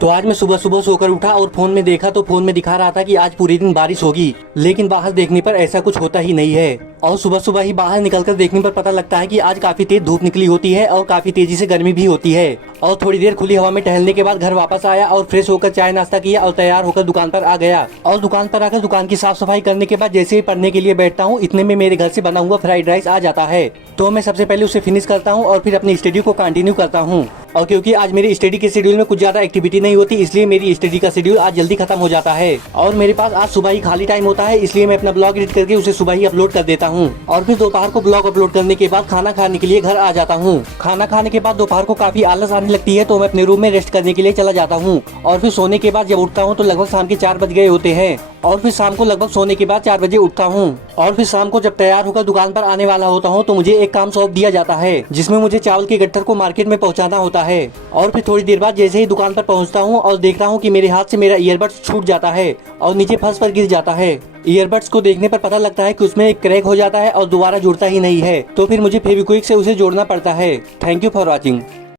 तो आज मैं सुबह सुबह सोकर उठा और फोन में देखा तो फोन में दिखा रहा था कि आज पूरे दिन बारिश होगी, लेकिन बाहर देखने पर ऐसा कुछ होता ही नहीं है। और सुबह सुबह ही बाहर निकलकर देखने पर पता लगता है कि आज काफी तेज धूप निकली होती है और काफी तेजी से गर्मी भी होती है। और थोड़ी देर खुली हवा में टहलने के बाद घर वापस आया और फ्रेश होकर चाय नाश्ता किया और तैयार होकर दुकान पर आ गया। और दुकान पर आकर दुकान की साफ सफाई करने के बाद जैसे ही पढ़ने के लिए बैठता हूँ, इतने में मेरे घर से बना हुआ फ्राइड राइस आ जाता है। तो मैं सबसे पहले उसे फिनिश करता हूँ और फिर अपनी स्टडी को कंटिन्यू करता हूँ। और क्योंकि आज मेरी स्टडी के शेड्यूल में कुछ ज्यादा एक्टिविटी नहीं होती, इसलिए मेरी स्टडी का शेड्यूल आज जल्दी खत्म हो जाता है। और मेरे पास आज सुबह ही खाली टाइम होता है, इसलिए मैं अपना ब्लॉग एडिट करके उसे सुबह ही अपलोड कर देता हूँ। और फिर दोपहर को ब्लॉग अपलोड करने के बाद खाना खाने के लिए घर आ जाता हूँ। खाना खाने के बाद दोपहर को काफी आलस आने लगती है, तो मैं अपने रूम में रेस्ट करने के लिए चला जाता हूँ। और फिर सोने के बाद जब उठता हूँ तो लगभग शाम के 4 बज गए होते हैं। और फिर शाम को लगभग सोने के बाद 4 बजे उठता हूँ। और फिर शाम को जब तैयार होकर दुकान पर आने वाला होता हूँ तो मुझे एक काम सौंप दिया जाता है, जिसमें मुझे चावल के गट्ठर को मार्केट में पहुँचाना होता है। और फिर थोड़ी देर बाद जैसे ही दुकान पर पहुँचता हूँ और देखता हूँ कि मेरे हाथ से मेरा ईयरबड्स छूट जाता है और नीचे फर्श पर गिर जाता है। ईयरबड्स को देखने पर पता लगता है कि उसमें एक क्रैक हो जाता है और दोबारा जुड़ता ही नहीं है। तो फिर मुझे फेविक्विक से उसे जोड़ना पड़ता है। Thank you for watching.